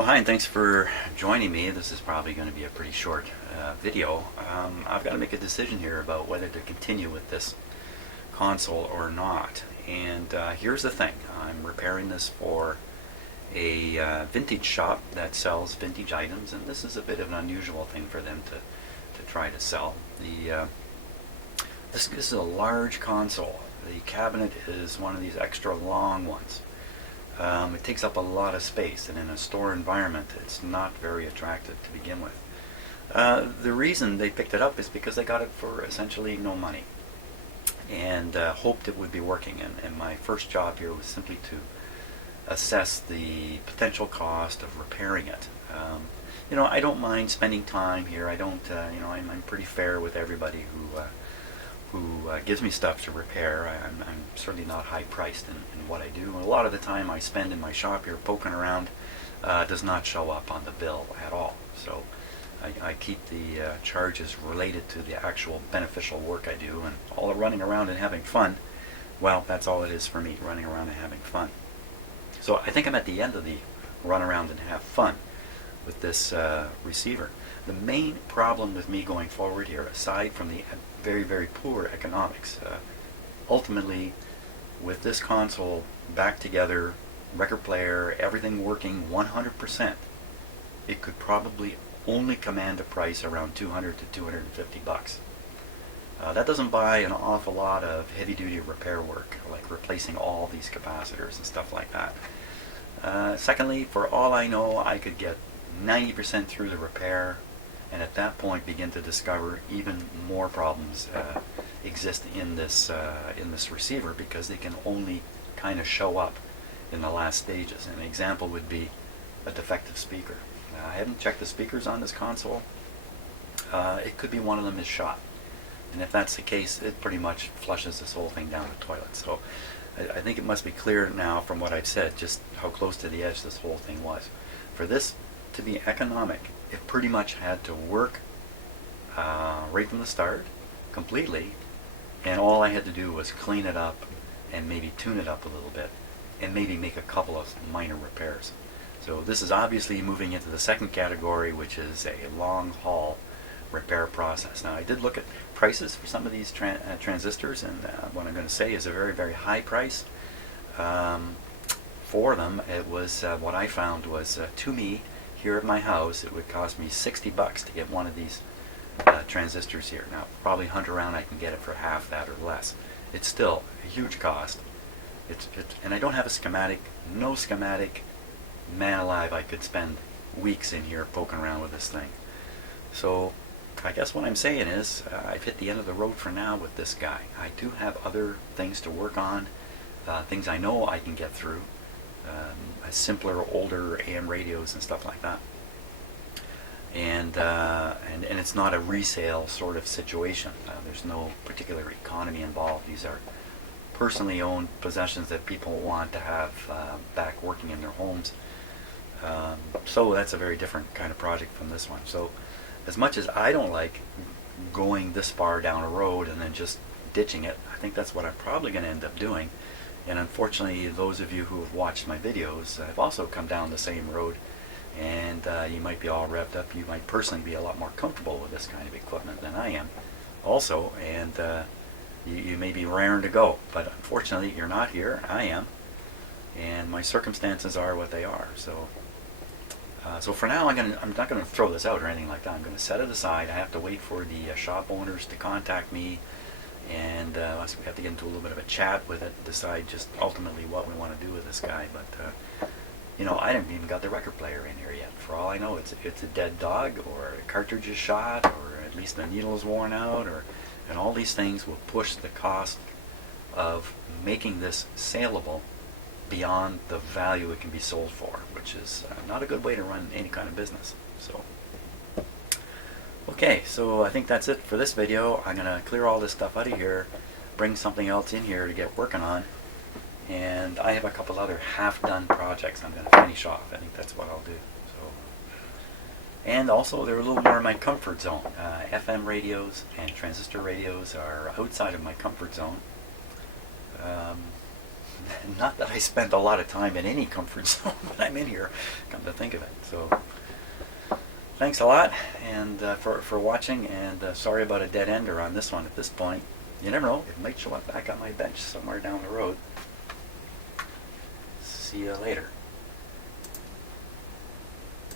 Well, hi, and thanks for joining me. This is probably going to be a pretty short video. I've got to make a decision here about whether to continue with this console or not. And here's the thing. I'm repairing this for a vintage shop that sells vintage items, and this is a bit of an unusual thing for them to try to sell. This is a large console. The cabinet is one of these extra long ones. It takes up a lot of space, and in a store environment it's not very attractive to begin with. The reason they picked it up is because they got it for essentially no money and hoped it would be working, and my first job here was simply to assess the potential cost of repairing it. I don't mind spending time here. I don't, I'm pretty fair with everybody who gives me stuff to repair. I'm certainly not high-priced in what I do. A lot of the time I spend in my shop here poking around does not show up on the bill at all. So I keep the charges related to the actual beneficial work I do, and all the running around and having fun, well, that's all it is for me, running around and having fun. So I think I'm at the end of the run around and have fun with this receiver. The main problem with me going forward here, aside from the very, very poor economics, ultimately with this console back together, record player, everything working 100%, it could probably only command a price around $200 to $250. That doesn't buy an awful lot of heavy-duty repair work, like replacing all these capacitors and stuff like that. Secondly, for all I know, I could get 90% through the repair, and at that point begin to discover even more problems exist in this receiver, because they can only kind of show up in the last stages. An example would be a defective speaker. I haven't checked the speakers on this console. It could be one of them is shot, and if that's the case, it pretty much flushes this whole thing down the toilet. So I think it must be clear now from what I've said just how close to the edge this whole thing was. For this to be economic, it pretty much had to work right from the start completely, and all I had to do was clean it up and maybe tune it up a little bit and maybe make a couple of minor repairs. So this is obviously moving into the second category, which is a long haul repair process. Now, I did look at prices for some of these transistors, and what I'm going to say is a very, very high price. For them, it was what I found was to me, here at my house, it would cost me $60 to get one of these transistors here. Now, probably hunt around, I can get it for half that or less. It's still a huge cost. And I don't have a schematic, no schematic. Man alive, I could spend weeks in here poking around with this thing. So I guess what I'm saying is I've hit the end of the road for now with this guy. I do have other things to work on, things I know I can get through. Simpler, older AM radios and stuff like that, and it's not a resale sort of situation. There's no particular economy involved. These are personally owned possessions that people want to have back working in their homes. So that's a very different kind of project from this one. So as much as I don't like going this far down a road and then just ditching it, I think that's what I'm probably going to end up doing. And unfortunately, those of you who have watched my videos have also come down the same road, and you might be all revved up. You might personally be a lot more comfortable with this kind of equipment than I am also, and you may be raring to go. But unfortunately, you're not here. I am, and my circumstances are what they are. So for now, I'm not going to throw this out or anything like that. I'm going to set it aside. I have to wait for the shop owners to contact me, and we have to get into a little bit of a chat with it, decide just ultimately what we want to do with this guy. But I haven't even got the record player in here yet. For all I know, it's a dead dog, or a cartridge is shot, or at least the needle is worn out, and all these things will push the cost of making this saleable beyond the value it can be sold for, which is not a good way to run any kind of business. So okay, so I think that's it for this video. I'm going to clear all this stuff out of here, bring something else in here to get working on, and I have a couple other half-done projects I'm going to finish off. I think that's what I'll do. So, and also, they're a little more in my comfort zone. FM radios and transistor radios are outside of my comfort zone. Not that I spent a lot of time in any comfort zone when I'm in here, come to think of it. So thanks a lot and for watching, and sorry about a dead ender on this one at this point. You never know, it might show up back on my bench somewhere down the road. See you later.